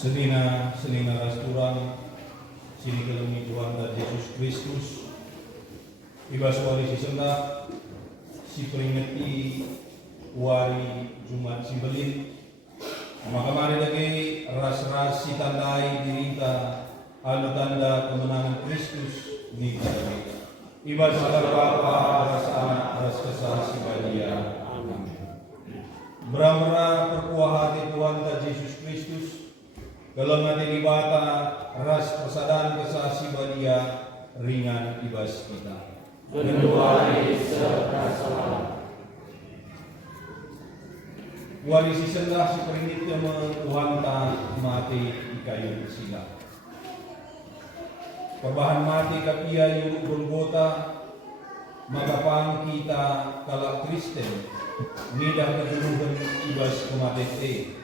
Senina rasturang sini kelumi Tuhan dan Yesus Kristus ibas wari si sendak si peringati wari Jumat Simbelin maka mari lagi ras-ras si tandai dirita anu tanda kemenangan Kristus di kita ibas saudara Bapa ras anak ras kesah si badia amin. Beramra perkuah hati Tuhan dan Yesus Kristus dalam hati ibata ras persadaran kesasi badia ringan ibas kita. Menuai serasa. Wari si sendah si peringit Tuhan ta mati di kayu sila. Perbahan mati kapia yung Golgota magapang kita kalak Kristen midah keduluhan ibas kumatete.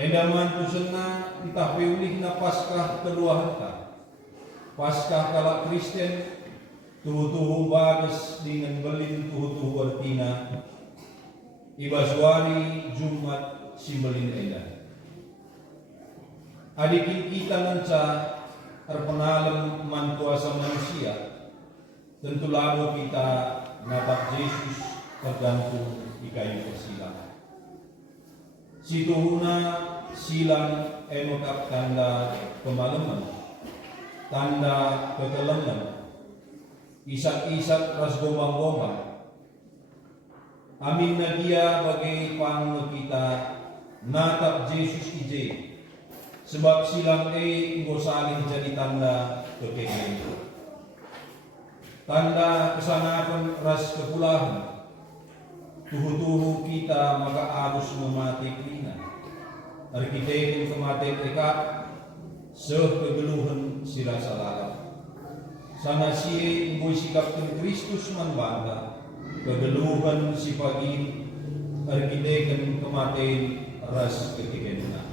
Endaman tusen na entah piulih na Paskah keluahan ka. Paskah kalak Kristen tuhu-tuhu bagas dengan belin tuhu-tuhu artina. Ibaswari Jumat Simbelin enda. Adikin kita nanca terpenalam mantuasa manusia. Tentu lalu kita natap Yesus tergantung di kayu persilangan. Situhuna silang emokap tanda kemalaman, tanda kekelaman, isak-isak ras gombang-gombang. Amin na dia bagai pang kita natap Yesus ije, sebab silang enggo saling jadi tanda kekenyan. Tanda kesanakan ras kepulahan. Tuhu-tuhu kita maka arus memati kelina. Arkitekin kemati eka seh kegeluhan sila salara. Sana siye imboy sikapkan Kristus manbanda. Kegeluhan si pagi arkitekin kematiin ras ketikena.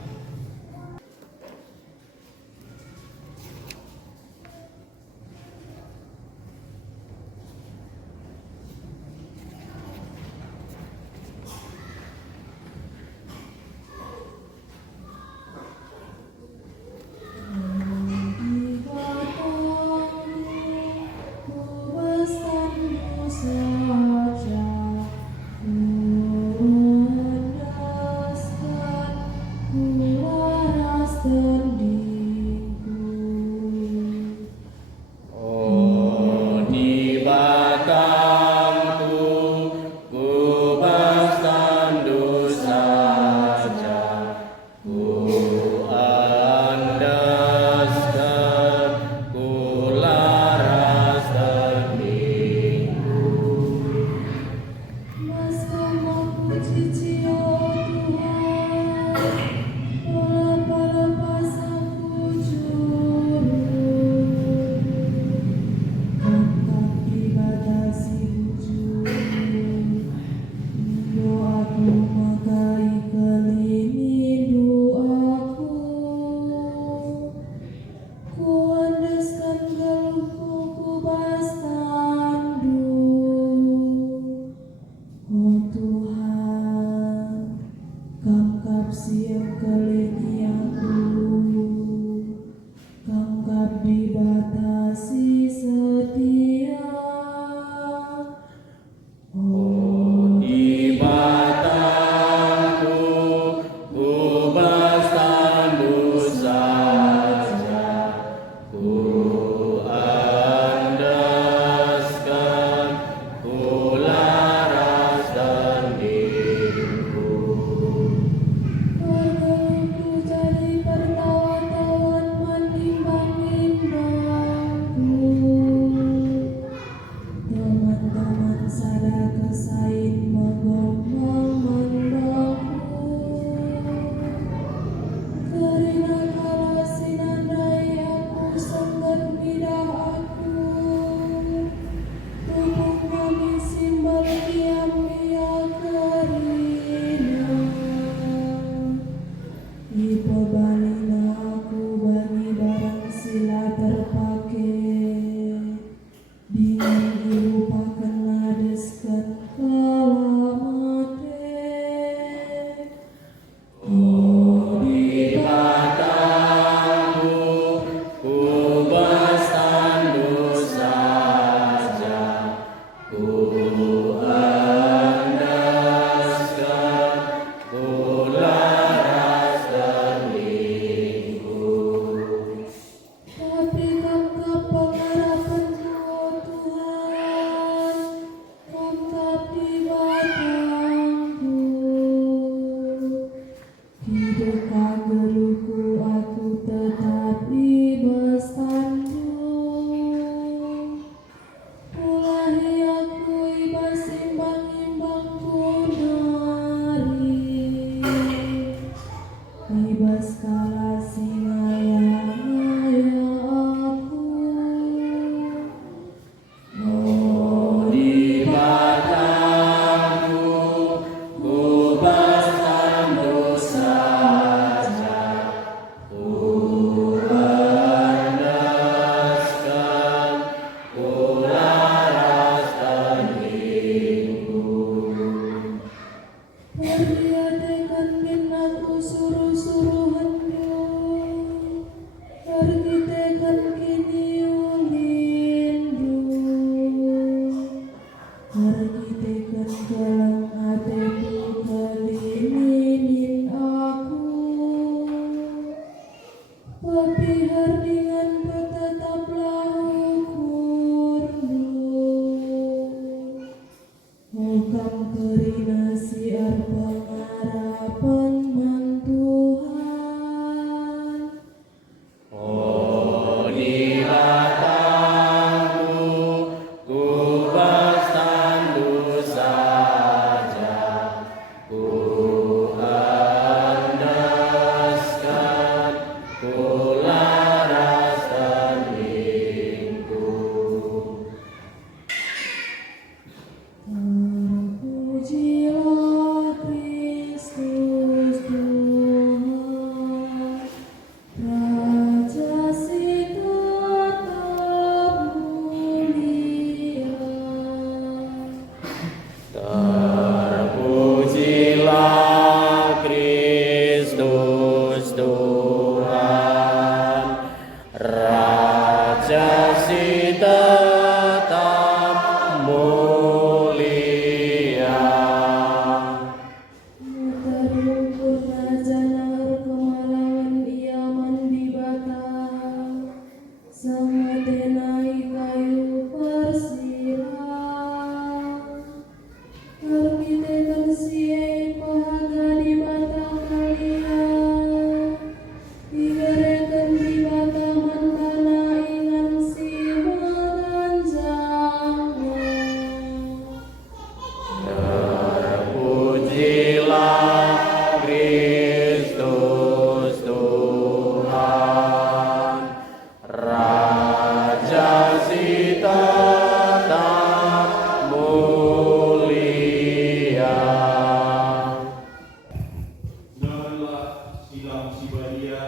silang sibadia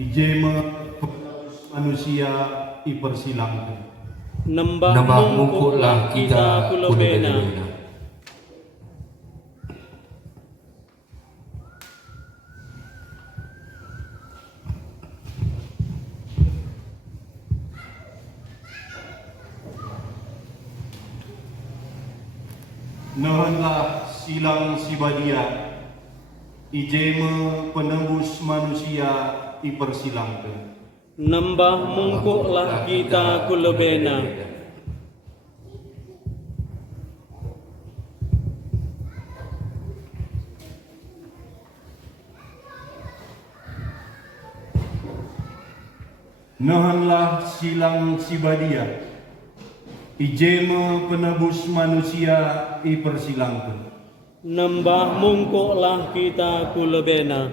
ijema manusia ipersilangkan. Nambah mungkuklah kita kulobena. Nahanlah silang sibadia ijema penembus manusia ipersilangkan. Nambah mungkuklah kita kulobena. Nahanlah silang sibadia ijema penebus manusia ipersilangkan. Nambah mungkuklah kita kulobena.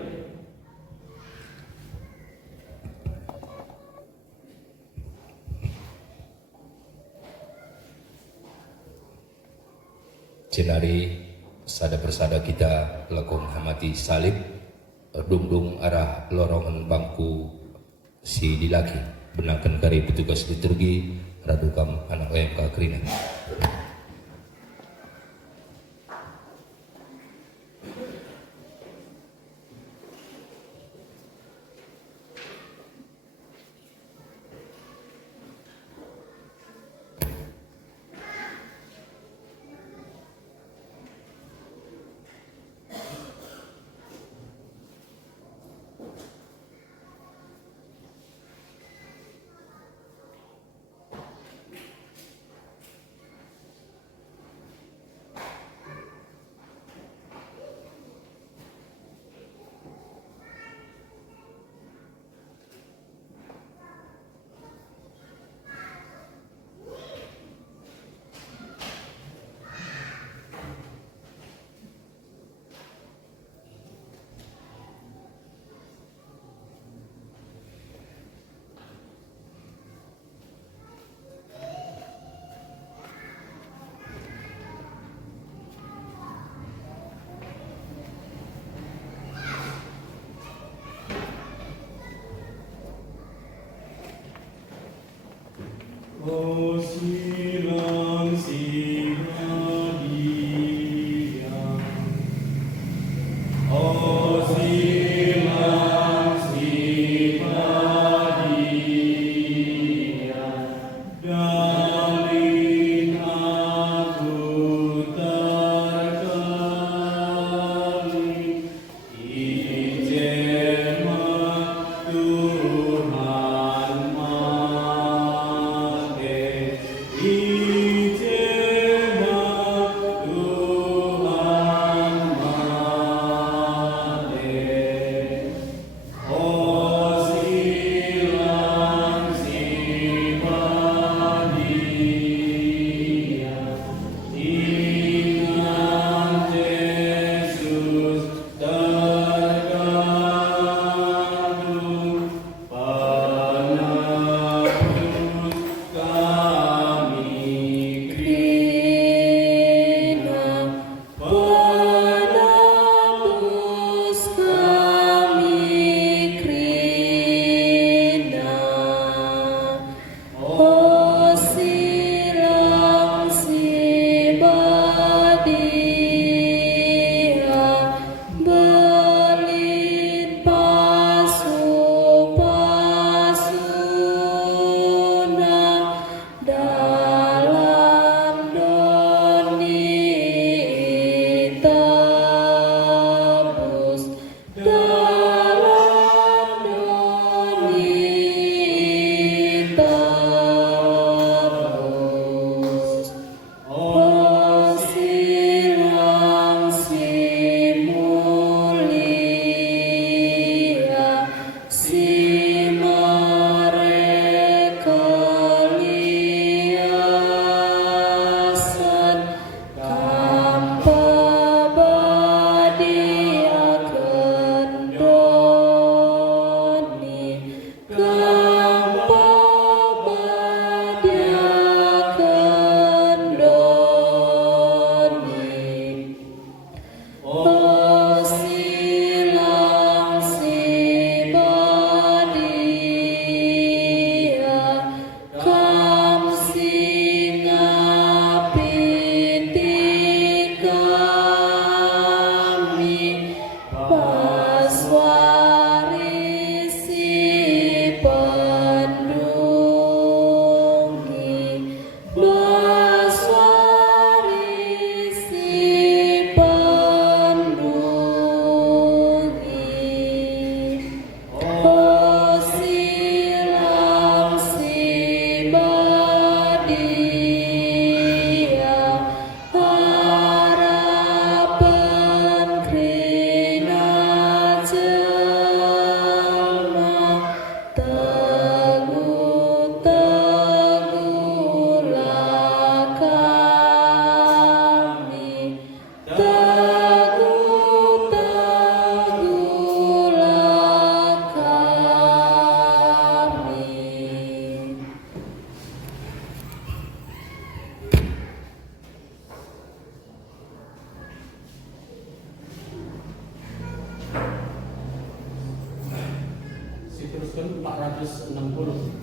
Cenari sada persada kita lakon hamati salib dung arah lorongan bangku si dilaki benangkan kari petugas liturgi radukam anak OMK Krina. Oh silang sibadia, oh silang sibadia, dalin aku terkali ijema Tuhan Maha teruskan 460.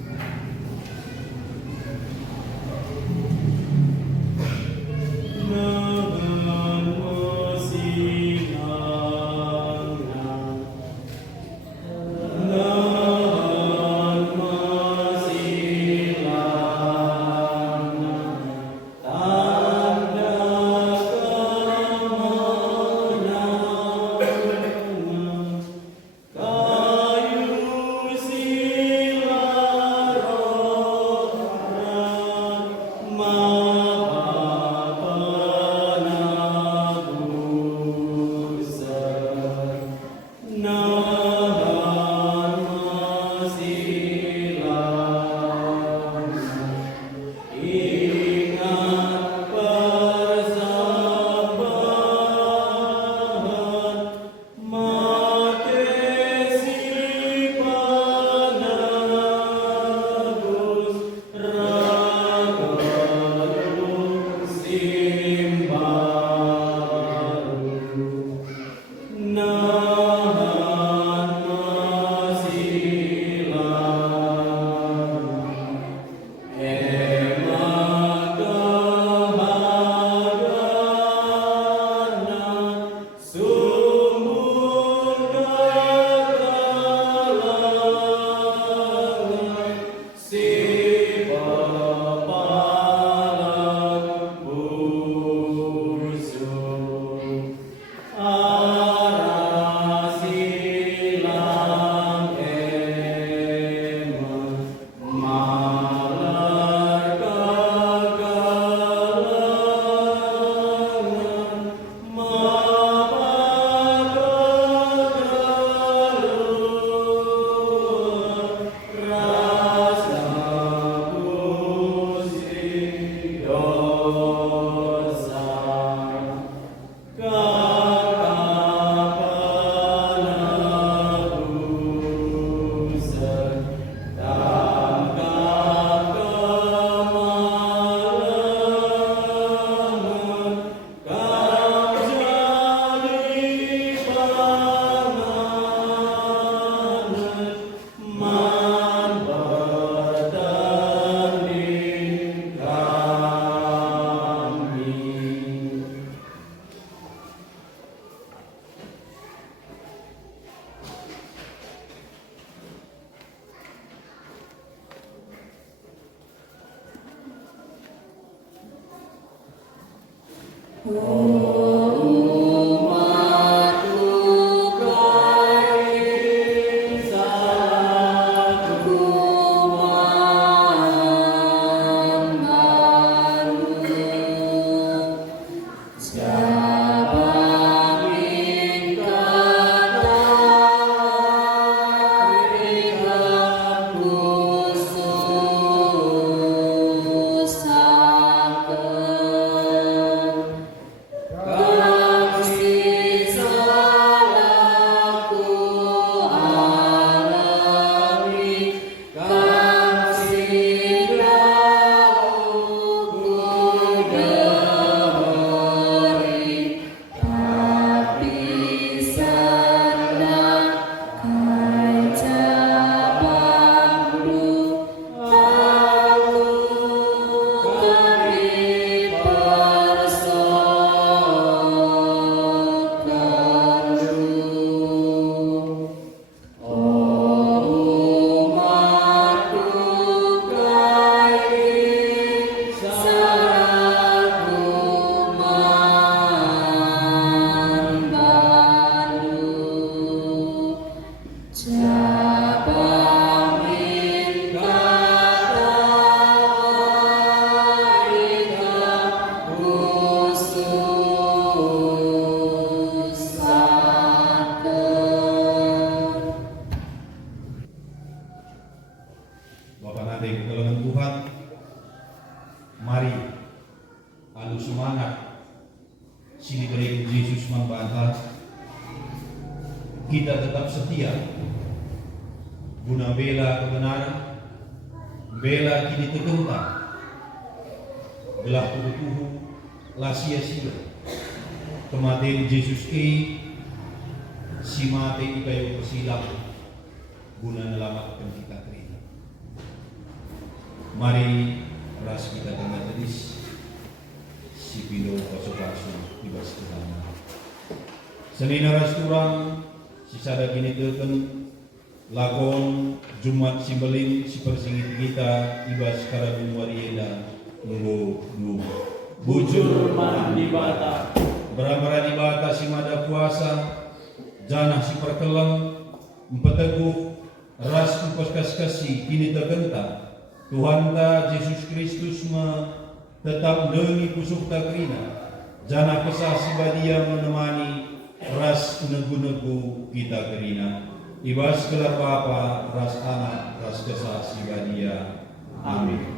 kita tetap setia guna bela kebenaran, bela kini tegentang, belah tubuh lah sia-sia, kematian Yesus si mati kayu persilam, guna menyelamatkan kita kerina. Mari ras kita dengan jenis si pindo pasu-pasu di bas Tuhan. Senina ras turang si sada kini teken lakon Jumat Simbelin si persingit kita ibas karabin warieda nunggu dulu Bujur man di bata, beramara di bata si mada puasa janah si perkelang empeteguh ras upos kasih kini tergenta Tuhan ta Yesus Kristus tetap demi pusuk takrina janah kesah si badia menemani ras negu-negu kita kerina ibas kelar Bapa ras anak ras kesah si badia amin.